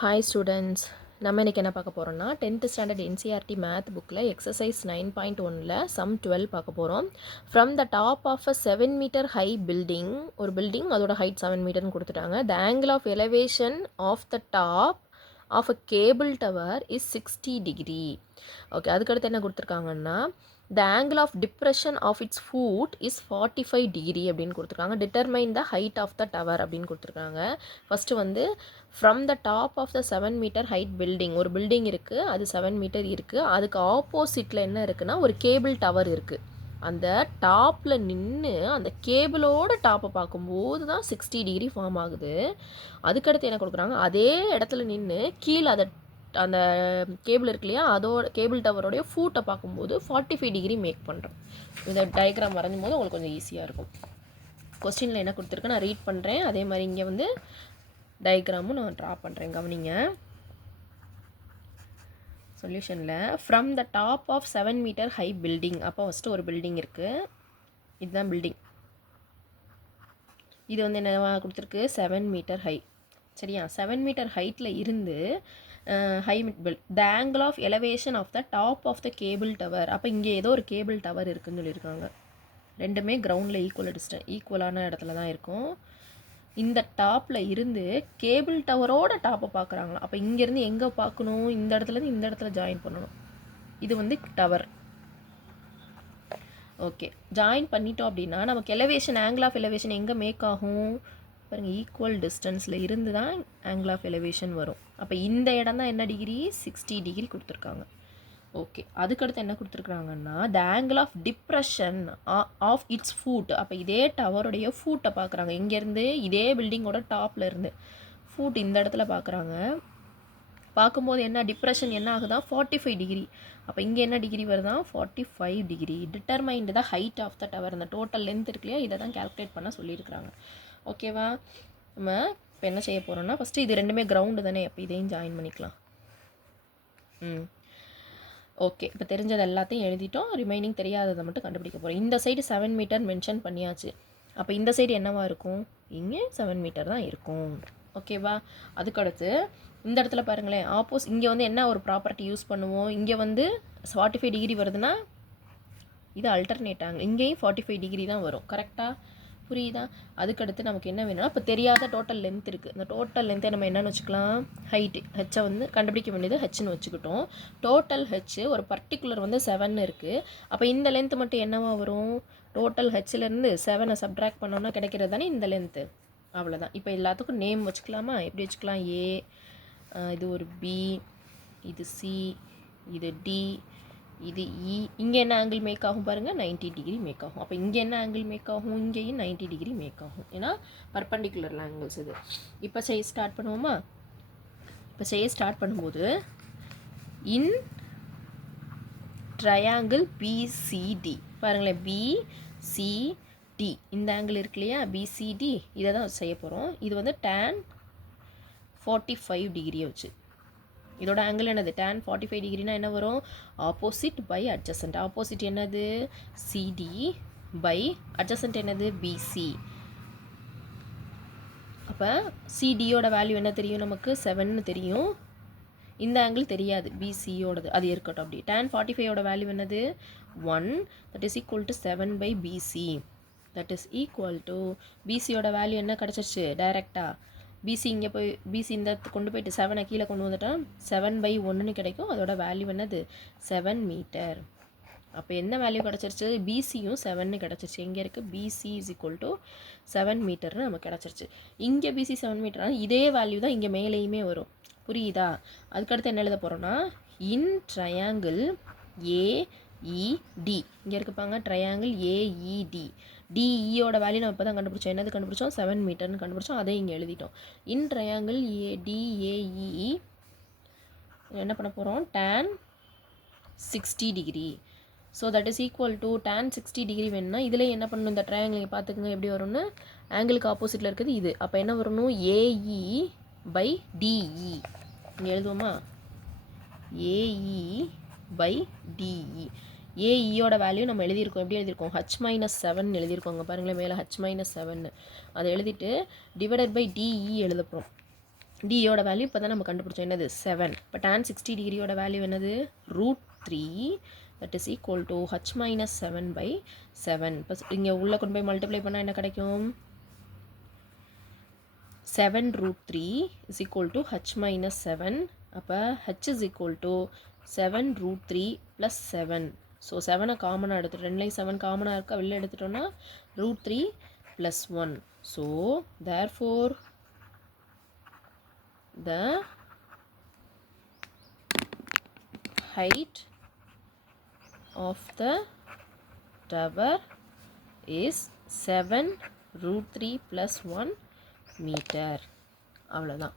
Hi students, நம்ம இன்றைக்கி என்ன பார்க்க போகிறோம்னா 10th ஸ்டாண்டர்ட் என்சிஆர்டி மேத் புக்கில் எக்ஸசைஸ் 9.1ல் சம் 12 பார்க்க போகிறோம். From the top of a 7 metre high building, ஒரு பில்டிங் அதோட ஹைட் 7 மீட்டர்னு கொடுத்துட்டாங்க. The angle of elevation of the top of a cable tower is 60 degree. Okay, அதுக்கடுத்து என்ன கொடுத்துருக்காங்கன்னா the angle of depression of its foot is 45 degree அப்படின்னு கொடுத்துருக்காங்க. Determine the height of the tower அப்படின்னு கொடுத்துருக்காங்க. ஃபஸ்ட்டு வந்து from the top of the 7 metre height building, ஒரு building இருக்குது, அது 7 மீட்டர் இருக்குது. அதுக்கு ஆப்போசிட்டில் என்ன இருக்குன்னா ஒரு கேபிள் டவர் இருக்குது. அந்த டாப்பில் நின்று அந்த கேபிளோட டாப்பை பார்க்கும்போது தான் 60 டிகிரி ஃபார்ம் ஆகுது. அதுக்கடுத்து என்ன கொடுக்குறாங்க, அதே இடத்துல நின்று கீழே அதை அந்த கேபிள் இருக்கு இல்லையா, அதோட கேபிள் டவரோடைய ஃபூட்டை பார்க்கும்போது 45 டிகிரி மேக் பண்ணுறோம். இந்த டயக்ராம் வரைஞ்சும் போது உங்களுக்கு கொஞ்சம் ஈஸியாக இருக்கும். கொஸ்டினில் என்ன கொடுத்துருக்கு நான் ரீட் பண்ணுறேன், அதே மாதிரி இங்கே வந்து டயக்ராமும் நான் ட்ரா பண்ணுறேன், கவனிங்க. சொல்யூஷனில் from the top of 7 metre high building, அப்போ ஃபஸ்ட்டு ஒரு பில்டிங் இருக்குது, இதுதான் பில்டிங். இது வந்து என்னவா கொடுத்துருக்கு, 7 மீட்டர் ஹை, சரியா? 7 மீட்டர் ஹைட்டில் இருந்து high bill the angle of elevation of the top of the cable tower. அப்போ இங்கே ஏதோ ஒரு கேபிள் டவர் இருக்குதுன்னு சொல்லியிருக்காங்க. ரெண்டுமே கிரவுண்டில் ஈக்குவலான இடத்துல தான் இருக்கும். இந்த டாப்பில் இருந்து கேபிள் டவரோட டாப்பை பார்க்குறாங்களா. அப்போ இங்கேருந்து எங்கே பார்க்கணும், இந்த இடத்துலேருந்து இந்த இடத்துல ஜாயின் பண்ணணும். இது வந்து டவர். ஓகே, ஜாயின் பண்ணிட்டோம் அப்படின்னா நமக்கு எலவேஷன், ஆங்கிள் ஆஃப் எலவேஷன் எங்கே மேக் ஆகும் பாருங்கள், ஈக்குவல் டிஸ்டன்ஸில் இருந்து தான் ஆங்கிள் ஆஃப் எலவேஷன் வரும். அப்போ இந்த இடம் தான் என்ன டிகிரி, 60 டிகிரி கொடுத்துருக்காங்க. ஓகே, அதுக்கடுத்து என்ன கொடுத்துருக்குறாங்கன்னா the angle of depression of its foot. அப்போ இதே டவருடைய ஃபூட்டை பார்க்குறாங்க. இங்கேருந்து இதே பில்டிங்கோட டாப்பில் இருந்து ஃபூட் இந்த இடத்துல பார்க்குறாங்க. பார்க்கும்போது என்ன டிப்ரெஷன் என்ன ஆகுதா, 45 டிகிரி. அப்போ இங்கே என்ன டிகிரி வருதா, 45 degree. Determine the height of the tower. இந்த டோட்டல் லென்த் இருக்கு இல்லையா, இதை தான் கால்குலேட் பண்ண சொல்லியிருக்கிறாங்க. ஓகேவா? நம்ம இப்போ என்ன செய்ய போகிறோம்னா ஃபஸ்ட்டு இது ரெண்டுமே கிரவுண்டு தானே, அப்போ இதையும் ஜாயின் பண்ணிக்கலாம். ஓகே, இப்போ தெரிஞ்சது எல்லாத்தையும் எழுதிட்டோம், ரிமைனிங் தெரியாததை மட்டும் கண்டுபிடிக்க போகிறோம். இந்த சைடு 7 மீட்டர் மென்ஷன் பண்ணியாச்சு. அப்போ இந்த சைடு என்னவா இருக்கும், இங்கே 7 மீட்டர் தான் இருக்கும். ஓகேவா? அதுக்கடுத்து இந்த இடத்துல பாருங்களேன், இங்கே வந்து என்ன ஒரு ப்ராப்பர்ட்டி யூஸ் பண்ணுவோம், இங்கே வந்து 45 டிகிரி வருதுன்னா இது அல்டர்னேட் ஆங்கிள், இங்கேயும் 45 டிகிரி தான் வரும். கரெக்டாக புரியுதா? அதுக்கடுத்து நமக்கு என்ன வேணும்னா இப்போ தெரியாத டோட்டல் லென்த் இருக்குது. இந்த டோட்டல் லென்த்தை நம்ம என்னென்னு வச்சுக்கலாம், ஹைட்டு ஹெச்சை வந்து கண்டுபிடிக்க வேண்டியது ஹெச்னு வச்சுக்கிட்டோம். டோட்டல் ஹெச் ஒரு பர்டிகுலர் வந்து 7 இருக்குது. அப்போ இந்த லென்த் மட்டும் என்னவா வரும், டோட்டல் ஹெச்சிலேருந்து 7 சப்ட்ராக்ட் பண்ணோம்னா கிடைக்கிறது தானே இந்த லென்த்து. அவ்வளோதான். இப்போ எல்லாத்துக்கும் நேம் வச்சுக்கலாமா, எப்படி வச்சுக்கலாம், ஏ, இது ஒரு பி, இது சி, இது டி, இது இ. இங்கே என்ன ஆங்கிள் மேக் ஆகும் பாருங்கள், 90 டிகிரி மேக் ஆகும். அப்போ இங்கே என்ன ஆங்கிள் மேக் ஆகும், இங்கேயும் 90 டிகிரி மேக் ஆகும். ஏன்னா பர்பண்டிகுலர் ஆங்கிள்ஸ் இது. இப்போ செய்ய ஸ்டார்ட் பண்ணுவோமா? இப்போ செய்ய ஸ்டார்ட் பண்ணும்போது இன் ட்ரையாங்கிள் பிசிடி பாருங்களேன், பிசிடி இந்த ஆங்கிள் இருக்கு இல்லையா, பிசிடி, இதை தான் செய்ய போகிறோம். இது வந்து tan 45 டிகிரியை வச்சு, இதோட ஆங்கிள் என்னது, tan 45 டிகிரினா என்ன வரும், ஆப்போசிட் பை அட்ஜசன்ட். ஆப்போசிட் என்னது, சிடி பை அட்ஜசன்ட் என்னது, பிசி. அப்போ சிடியோட வேல்யூ என்ன தெரியும் நமக்கு, 7ன்னு தெரியும். இந்த ஆங்கிள் தெரியாது, பிசியோடது, அது இருக்கட்டும் அப்படி. tan 45ஓட வேல்யூ என்னது, 1, that is equal to 7 by BC. That is equal to பிசியோட வேல்யூ என்ன கிடச்சிருச்சு டைரெக்டாக, பிசி இங்கே போய் பிசி இந்த கொண்டு போயிட்டு 7 கீழே கொண்டு வந்துட்டால் 7/1 கிடைக்கும். அதோட வேல்யூ என்னது, 7 மீட்டர். அப்போ என்ன வேல்யூ கிடச்சிருச்சு, பிசியும் 7 கிடச்சிருச்சு. எங்கே இருக்குது, பிசி இஸ் ஈக்குவல் டு 7 மீட்டர்னு நமக்கு கிடச்சிருச்சு. இங்கே பிசி 7 மீட்டர்னால் இதே வேல்யூ தான் இங்கே மேலேயுமே வரும். புரியுதா? அதுக்கடுத்து என்ன எழுத போகிறோன்னா இன் ட்ரையாங்கிள் ஏஇடி, இங்கே இருக்குப்பாங்க ட்ரையாங்கிள் ஏஇடி. டிஇயோட வேல்யூ நம்ம இப்போ தான் கண்டுபிடிச்சோம். என்னது கண்டுபிடிச்சோம், 7 மீட்டர்னு கண்டுபிடிச்சோம். அதை இங்கே எழுதிட்டோம். இன் ட்ரையாங்கிள் ஏடிஏஇ என்ன பண்ண போகிறோம், tan 60 degree. So that is equal to tan 60 degree வேணும்னா இதில் என்ன பண்ணணும், இந்த ட்ரையாங்கிள் பார்த்துக்குங்க எப்படி வரும்னு, ஆங்கிளுக்கு ஆப்போசிட்டில் இருக்குது இது. அப்போ என்ன வரணும், ஏஇ பை டிஇ. இங்கே எழுதுவோமா, ஏஇ பை டிஇ. ஏஇயோட வேல்யூ நம்ம எழுதியிருக்கோம், எப்படி எழுதியிருக்கோம், h-7 எழுதியிருக்கோங்க பாருங்களேன், மேலே h-7 அதை எழுதிட்டு டிவைடட் பை டிஇ எழுத போகிறோம். டியோட வேல்யூ இப்போ தான் நம்ம கண்டுபிடிச்சோம் என்னது 7. இப்போ tan 60 டிகிரியோட வேல்யூ என்னது √3, that is equal to h minus 7/7. இப்போ இங்கே உள்ளே கொண்டு போய் மல்டிப்ளை பண்ணால் என்ன கிடைக்கும் 7√3 is equal to h minus 7. அப்போ h is equal to 7√3 plus 7. So 7 காமனாக எடுத்துட்டோம், 2லையும் 7 காமனாக இருக்கா, வெளில எடுத்துட்டோம்னா √3 plus 1. So therefore the height of the tower is 7√3 plus 1 meter. அவ்வளோதான்.